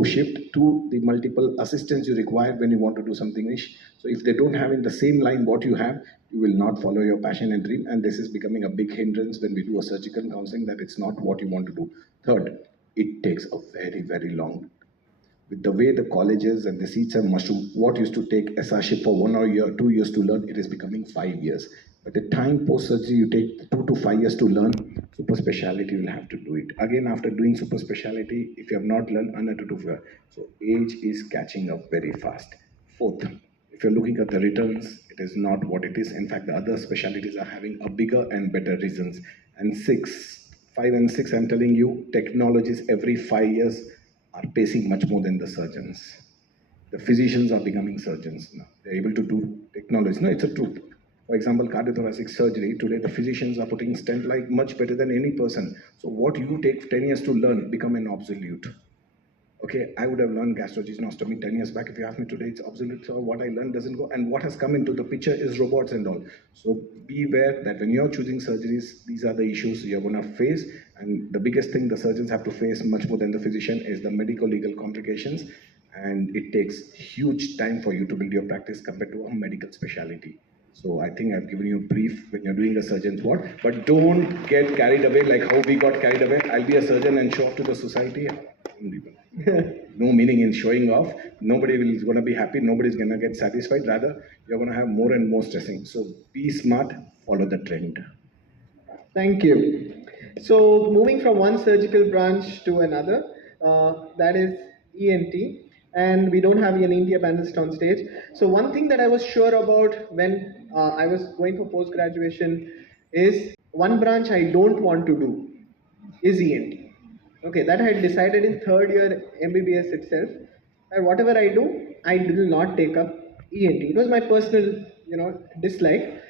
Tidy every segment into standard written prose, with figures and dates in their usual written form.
flow shift to the multiple assistants you require when you want to do something niche. So if they don't have in the same line what you have, you will not follow your passion and dream, and this is becoming a big hindrance when we do a surgical counseling, that it's not what you want to do. Third, it takes a very, very long. With the way the colleges and the seats have mushroomed, what used to take SRship for 1 year, 2 years to learn, it is becoming 5 years. By the time post surgery you take 2 to 5 years to learn, super speciality will have to do it. Again, after doing super speciality, if you have not learned under 2 to 4, so age is catching up very fast. Fourth, if you're looking at the returns, it is not what it is. In fact, the other specialties are having a bigger and better reasons. And 5 and 6, I'm telling you, technologies every 5 years are pacing much more than the surgeons. The physicians are becoming surgeons now. They're able to do technology. No, it's a truth. For example, cardiothoracic surgery, today the physicians are putting stent like much better than any person. So what you take 10 years to learn become an obsolete. Okay, I would have learned gastrogynostomy 10 years back. If you ask me today, it's obsolete. So what I learned doesn't go. And what has come into the picture is robots and all. So be aware that when you're choosing surgeries, these are the issues you're going to face. And the biggest thing the surgeons have to face, much more than the physician, is the medical-legal complications. And it takes huge time for you to build your practice compared to a medical specialty. So I think I've given you a brief when you're doing a surgeon's work, but don't get carried away like how we got carried away. I'll be a surgeon and show off to the society. No meaning in showing off. Nobody is going to be happy. Nobody's going to get satisfied. Rather, you're going to have more and more stressing. So be smart, follow the trend. Thank you. So moving from one surgical branch to another, that is ENT, and we don't have an ENT panelist on stage. So one thing that I was sure about when I was going for post-graduation is one branch I don't want to do is ENT. Okay, that I had decided in third year MBBS itself, that whatever I do, I will not take up ENT. It was my personal, dislike,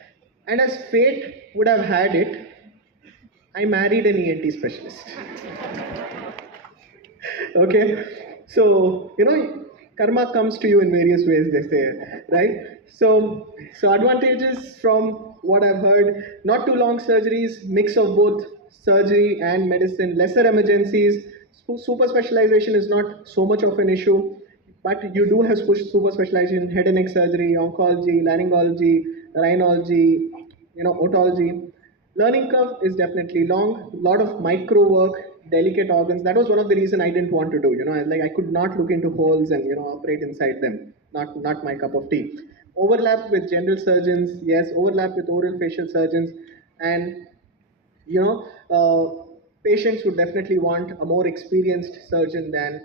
and as fate would have had it, I married an ENT specialist. Okay, so karma comes to you in various ways, they say, right? So advantages from what I've heard: not too long surgeries, mix of both surgery and medicine, lesser emergencies. Super specialization is not so much of an issue, but you do have super specialization in head and neck surgery, oncology, laryngology, rhinology, otology. Learning curve is definitely long. A lot of micro work, delicate organs. That was one of the reasons I didn't want to do. I could not look into holes and operate inside them. Not my cup of tea. Overlap with general surgeons, yes. Overlap with oral facial surgeons, and patients would definitely want a more experienced surgeon than